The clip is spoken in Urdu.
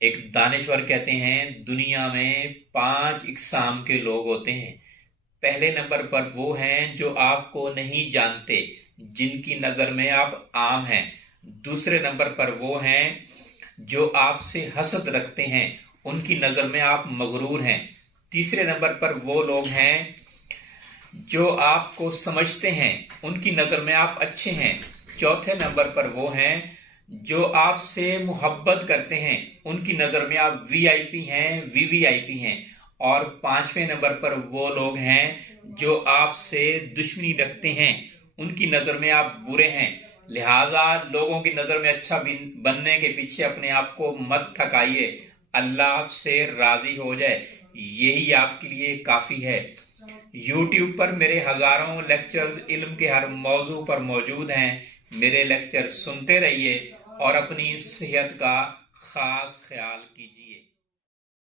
ایک دانشور کہتے ہیں دنیا میں 5 اقسام کے لوگ ہوتے ہیں۔ پہلے نمبر پر وہ ہیں جو آپ کو نہیں جانتے، جن کی نظر میں آپ عام ہیں۔ دوسرے نمبر پر وہ ہیں جو آپ سے حسد رکھتے ہیں، ان کی نظر میں آپ مغرور ہیں۔ تیسرے نمبر پر وہ لوگ ہیں جو آپ کو سمجھتے ہیں، ان کی نظر میں آپ اچھے ہیں۔ چوتھے نمبر پر وہ ہیں جو آپ سے محبت کرتے ہیں، ان کی نظر میں آپ وی آئی پی ہیں، وی آئی پی ہیں۔ اور پانچویں نمبر پر وہ لوگ ہیں جو آپ سے دشمنی رکھتے ہیں، ان کی نظر میں آپ برے ہیں۔ لہٰذا لوگوں کی نظر میں اچھا بننے کے پیچھے اپنے آپ کو مت تھکائیے، اللہ آپ سے راضی ہو جائے، یہی آپ کے لیے کافی ہے۔ یوٹیوب پر میرے ہزاروں لیکچرز علم کے ہر موضوع پر موجود ہیں، میرے لیکچر سنتے رہیے اور اپنی صحت کا خاص خیال کیجیے۔